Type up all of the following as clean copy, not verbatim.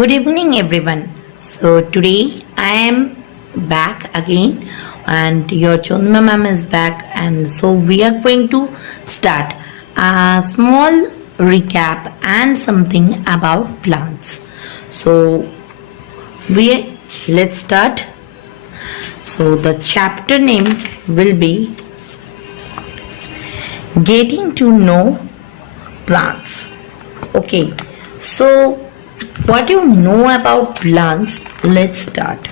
Good evening, everyone. So today I am back again, and your Chonma ma'am is back, and so we are going to start a small recap and something about plants. So we let's start. So the chapter name will be Getting to Know Plants. Okay, so what you know about plants, let's start.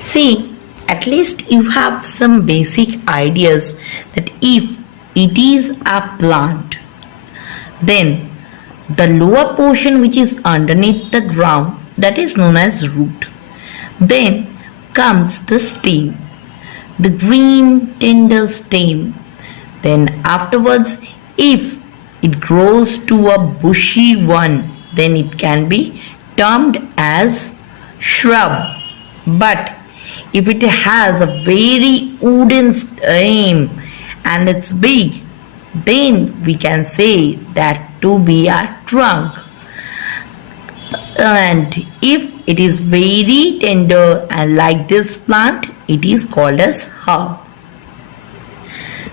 See, at least you have some basic ideas that if it is a plant, then the lower portion which is underneath the ground, that is known as root. Then comes the stem, the green tender stem. Then afterwards, if it grows to a bushy one, then it can be termed as shrub. But if it has a very wooden stem and it's big, then we can say that to be a trunk. And if it is very tender and like this plant, it is called as herb.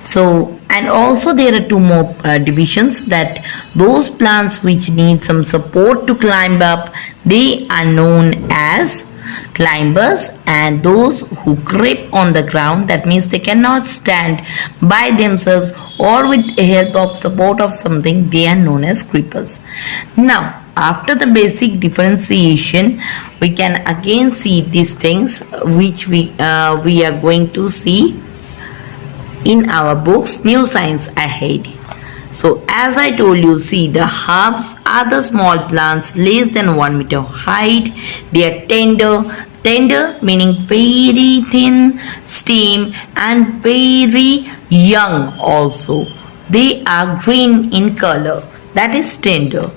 So, and also there are two more divisions, that those plants which need some support to climb up, they are known as climbers, and those who creep on the ground, that means they cannot stand by themselves or with the help of support of something, they are known as creepers. Now, after the basic differentiation, we can again see these things which we are going to see in our books New Science Ahead. So as I told you, see, the herbs are the small plants less than 1 meter height. They are tender meaning very thin stem and very young also. They are green in color, that is tender,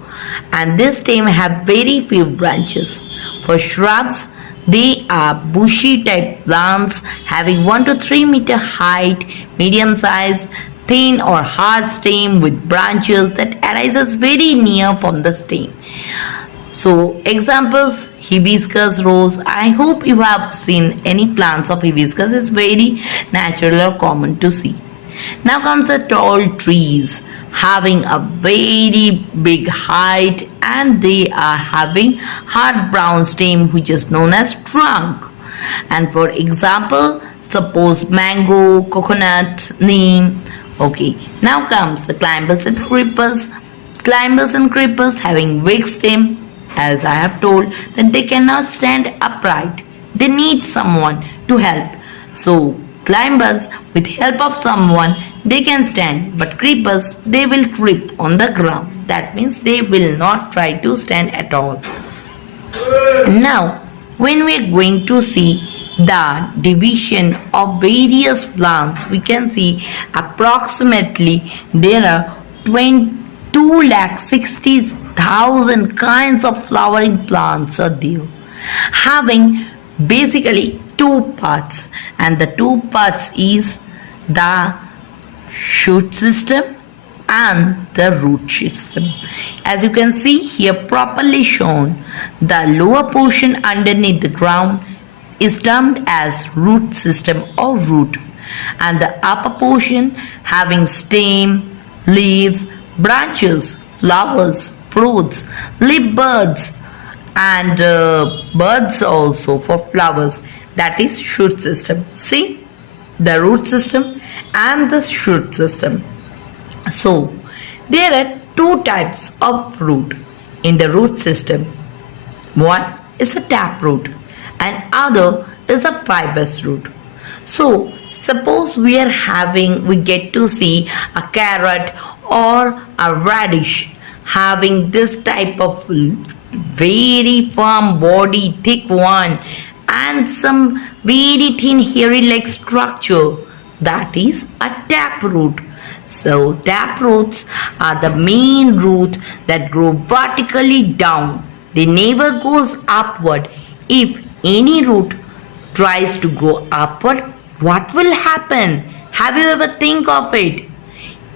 and this stem have very few branches. For shrubs, they are bushy type plants having 1 to 3 meter height, medium size, thin or hard stem with branches that arises very near from the stem. So examples, hibiscus, rose. I hope you have seen any plants of hibiscus. It's very natural or common to see. Now comes the tall trees having a very big height, and they are having hard brown stem which is known as trunk. And for example, suppose mango, coconut, neem. Okay, now comes the climbers and creepers. Climbers and creepers having weak stem, as I have told, that they cannot stand upright. They need someone to help. So climbers, with help of someone, they can stand, but creepers, they will creep on the ground. That means they will not try to stand at all. Now, when we are going to see the division of various plants, we can see approximately there are 260,000 kinds of flowering plants are there, having basically two parts, and the two parts is the shoot system and the root system. As you can see here properly shown, the lower portion underneath the ground is termed as root system or root, and the upper portion having stem, leaves, branches, flowers, fruits, leaf buds, and buds also for flowers, that is shoot system. See, the root system and the shoot system. So there are two types of root in the root system. One is a tap root and other is a fibrous root. So suppose we get to see a carrot or a radish having this type of very firm body, thick one, and some very thin hairy leg structure, that is a tap root. So tap roots are the main root that grow vertically down. They never goes upward. If any root tries to go upward, what will happen? Have you ever think of it?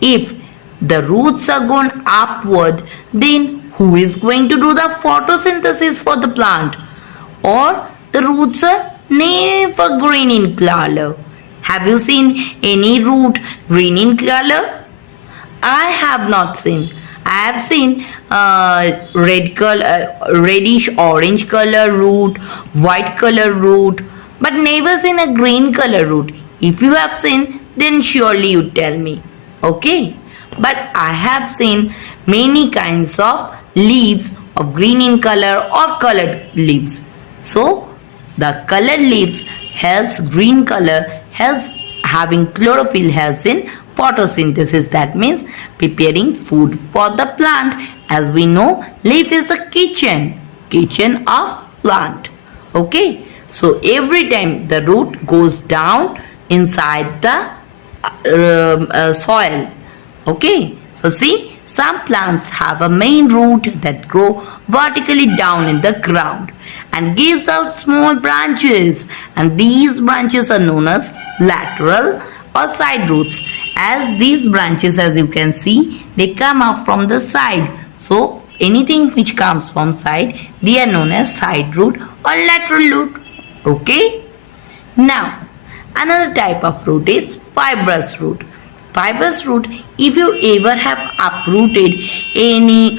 If the roots are going upward, then who is going to do the photosynthesis for the plant? Or the roots are never green in color. Have you seen any root green in color? I have not seen. I have seen red color, reddish orange color root, white color root, but never seen a green color root. If you have seen, then surely you tell me. Okay? But I have seen many kinds of leaves of green in color or colored leaves. So the colored leaves helps green color, helps having chlorophyll, helps in photosynthesis. That means preparing food for the plant. As we know, leaf is the kitchen of plant. Okay, so every time the root goes down inside the soil. Okay, so see, some plants have a main root that grow vertically down in the ground and gives out small branches, and these branches are known as lateral or side roots. As these branches, as you can see, they come up from the side. So anything which comes from side, they are known as side root or lateral root. Okay. Now another type of root is fibrous root. Fibrous root, if you ever have uprooted any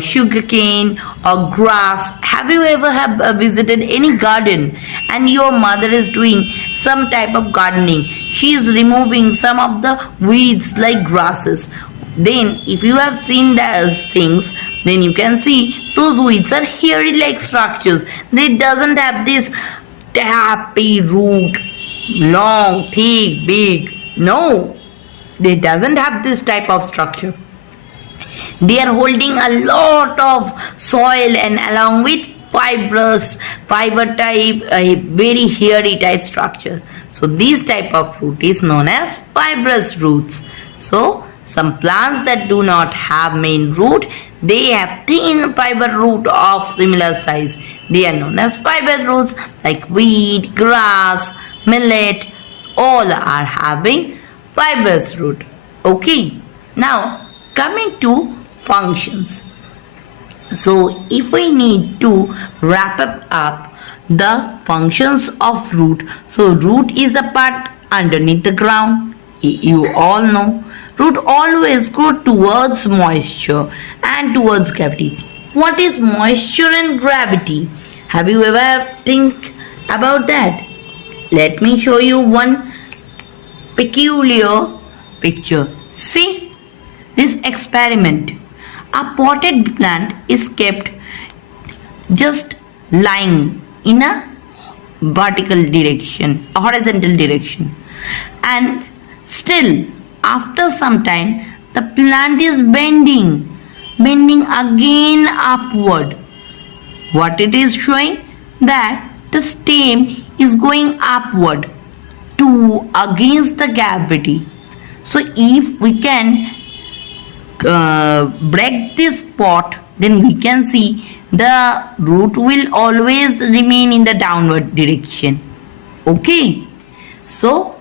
sugarcane or grass, have you ever have visited any garden and your mother is doing some type of gardening, she is removing some of the weeds like grasses, then if you have seen those things, then you can see those weeds are hairy like structures. They doesn't have this tappy root, long, thick, big. No, they doesn't have this type of structure. They are holding a lot of soil and along with fiber type, a very hairy type structure. So this type of root is known as fibrous roots. So some plants that do not have main root, they have thin fiber root of similar size. They are known as fiber roots like wheat, grass, millet, all are having fibrous root. Okay, now coming to functions. So if we need to wrap up the functions of root, so root is a part underneath the ground. You all know root always go towards moisture and towards gravity. What is moisture and gravity? Have you ever think about that? Let me show you one peculiar picture. See this experiment. A potted plant is kept just lying in a vertical direction, a horizontal direction, and still after some time the plant is bending again upward. What it is showing? That the stem is going upward to against the gravity. So if we can break this pot, then we can see the root will always remain in the downward direction. Okay, so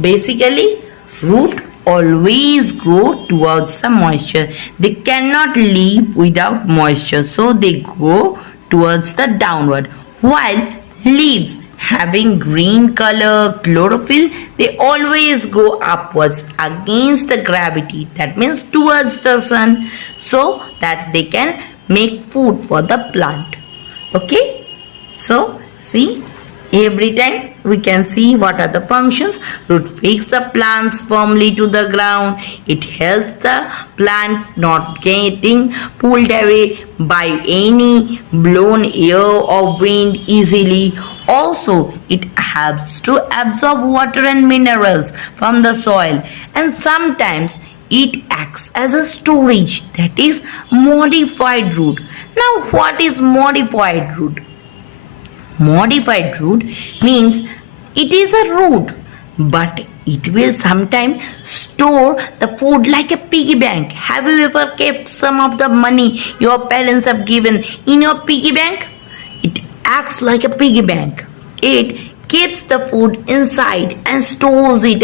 basically root always grow towards the moisture. They cannot live without moisture, so they go towards the downward, while leaves having green color chlorophyll, they always go upwards against the gravity, that means towards the sun, so that they can make food for the plant. Okay, so see, every time we can see what are the functions. Root fixes the plants firmly to the ground. It helps the plant not getting pulled away by any blown air or wind easily. Also, it helps to absorb water and minerals from the soil, and sometimes it acts as a storage, that is modified root. Now what is modified root? Modified root means it is a root, but it will sometimes store the food like a piggy bank. Have you ever kept some of the money your parents have given in your piggy bank? It acts like a piggy bank. It keeps the food inside and stores it.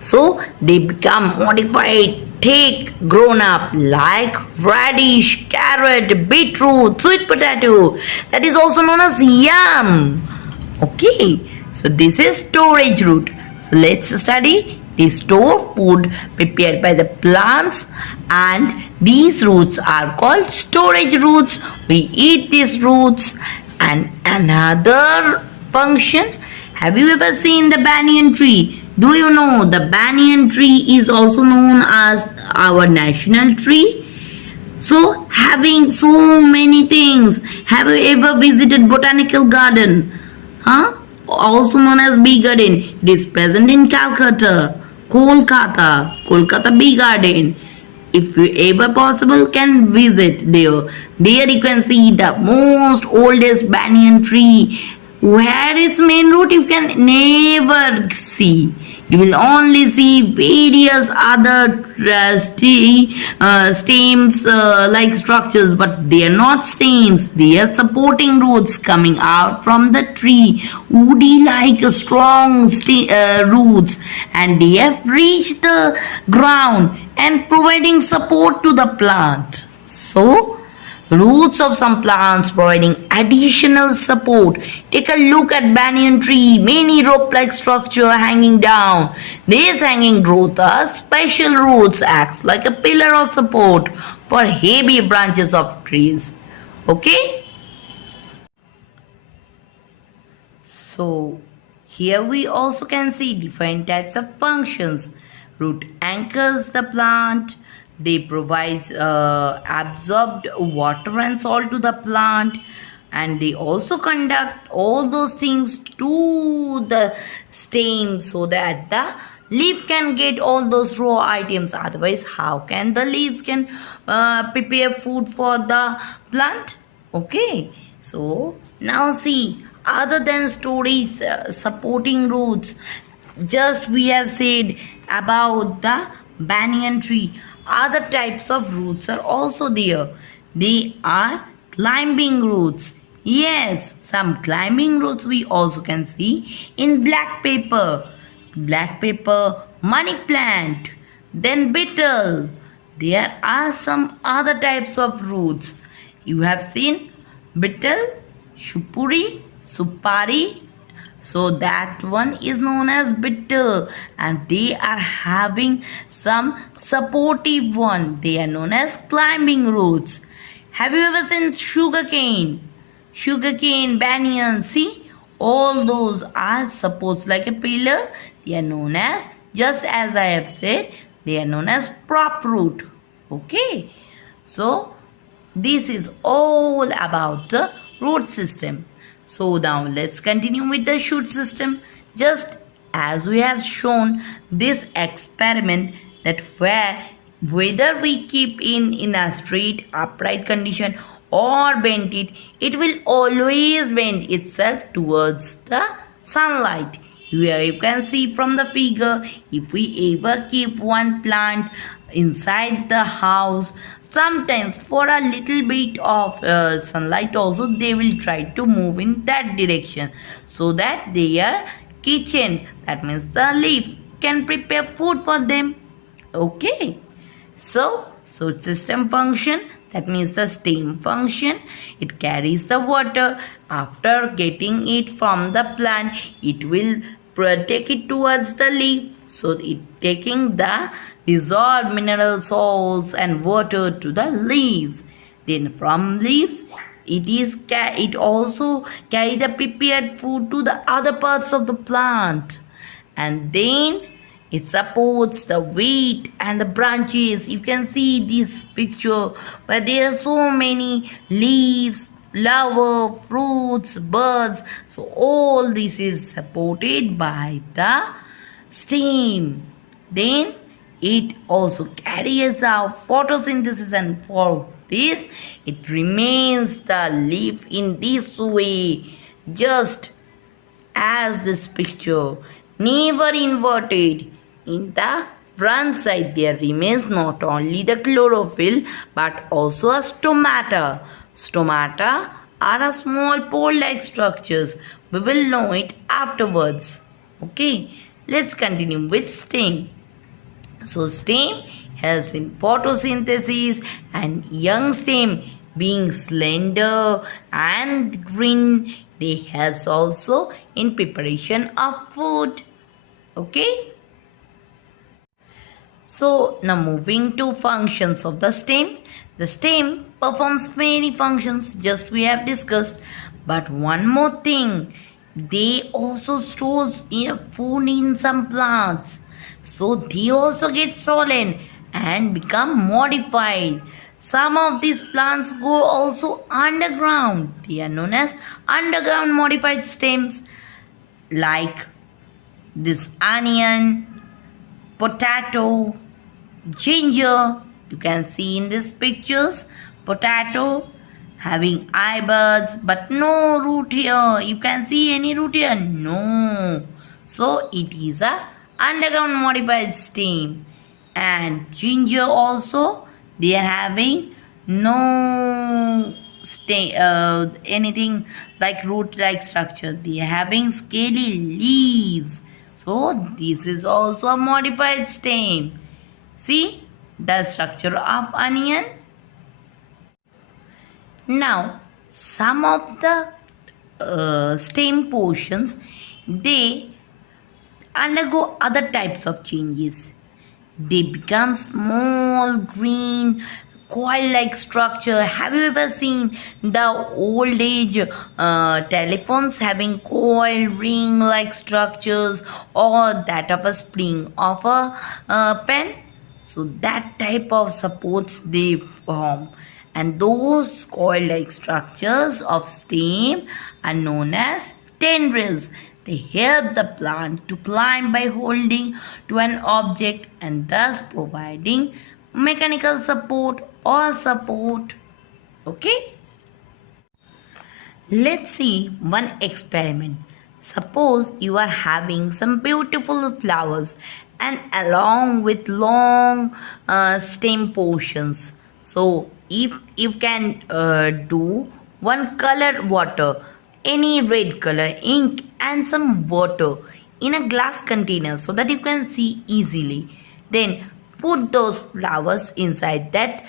So they become modified, thick, grown up like radish, carrot, beetroot, sweet potato. That is also known as yam. Okay, so this is storage root. So let's study the store food prepared by the plants, and these roots are called storage roots. We eat these roots. And another function, have you ever seen the banyan tree? Do you know the banyan tree is also known as our national tree? So having so many things, have you ever visited botanical garden? Also known as bee garden. It is present in Kolkata bee garden. If you ever possible can visit there. There you can see the most oldest banyan tree. Where its main root you can never see. You will only see various other stems like structures, but they are not stems. They are supporting roots coming out from the tree. Woody like strong roots, and they have reached the ground and providing support to the plant. So roots of some plants providing additional support. Take a look at banyan tree, many rope-like structure hanging down. This hanging growth are special roots acts like a pillar of support for heavy branches of trees. Okay? So here we also can see different types of functions. Root anchors the plant. They provide absorbed water and salt to the plant, and they also conduct all those things to the stem so that the leaf can get all those raw items. Otherwise, how can the leaves can prepare food for the plant? Okay, so now see, other than stories supporting roots, just we have said about the banyan tree. Other types of roots are also there. They are climbing roots. Yes, some climbing roots we also can see in black pepper, money plant, then betel. There are some other types of roots. You have seen betel, supari. So that one is known as betel, and they are having some supportive one. They are known as climbing roots. Have you ever seen sugarcane, banyan? See, all those are supposed like a pillar. They are known as, just as I have said, they are known as prop root. Okay, so this is all about the root system. So now let's continue with the shoot system. Just as we have shown this experiment, that whether we keep in a straight upright condition or bend it, it will always bend itself towards the sunlight. Here you can see from the figure, if we ever keep one plant inside the house, sometimes for a little bit of sunlight also they will try to move in that direction, so that their kitchen, that means the leaf, can prepare food for them. Okay, so system function, that means the stem function, it carries the water. After getting it from the plant, it will take it towards the leaf, so it taking the dissolved mineral salts and water to the leaves. Then from leaves, it also carry the prepared food to the other parts of the plant, and then it supports the weight and the branches. You can see this picture where there are so many leaves, flower, fruits, birds. So all this is supported by the stem. Then it also carries out photosynthesis, and for this it remains the leaf in this way, just as this picture, never inverted. In the front side there remains not only the chlorophyll but also a stomata. Stomata are a small pole-like structures We will know it afterwards. Okay, let's continue with stem. So stem helps in photosynthesis, and young stem being slender and green, they helps also in preparation of food. Okay. So now moving to functions of the stem. The stem performs many functions just we have discussed. But one more thing, they also stores food in some plants. So they also get swollen and become modified. Some of these plants go also underground. They are known as underground modified stems, like this onion, potato, ginger. You can see in these pictures potato having eyebuds but no root here. You can see any root here? No. So it is a underground modified stem. And ginger also, they are having no anything like root like structure. They are having scaly leaves. So this is also a modified stem. See the structure of onion. Now some of the stem portions, they undergo other types of changes. They become small, green, coil-like structure. Have you ever seen the old age telephones having coil ring-like structures, or that of a spring of a pen? So that type of supports they form, and those coil-like structures of stem are known as tendrils. They help the plant to climb by holding to an object and thus providing mechanical support or support. Okay? Let's see one experiment. Suppose you are having some beautiful flowers and along with long stem portions. So if you can do one colored water, any red color ink and some water in a glass container so that you can see easily, then put those flowers inside that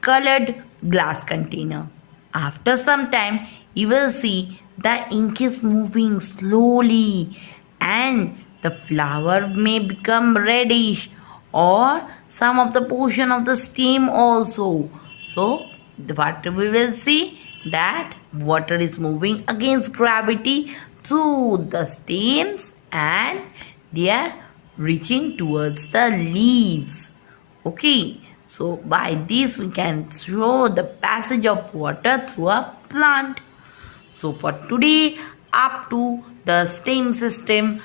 colored glass container. After some time you will see the ink is moving slowly and the flower may become reddish, or some of the portion of the stem also. So what we will see, that water is moving against gravity through the stems and they are reaching towards the leaves. Okay, so by this we can show the passage of water through a plant. So for today, up to the stem system,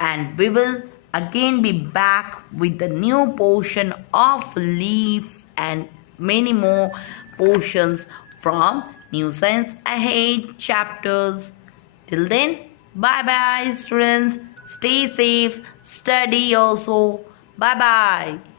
and we will again be back with the new portion of leaves and many more portions from New Science Ahead chapters. Till then, bye bye students. Stay safe. Study also. Bye bye.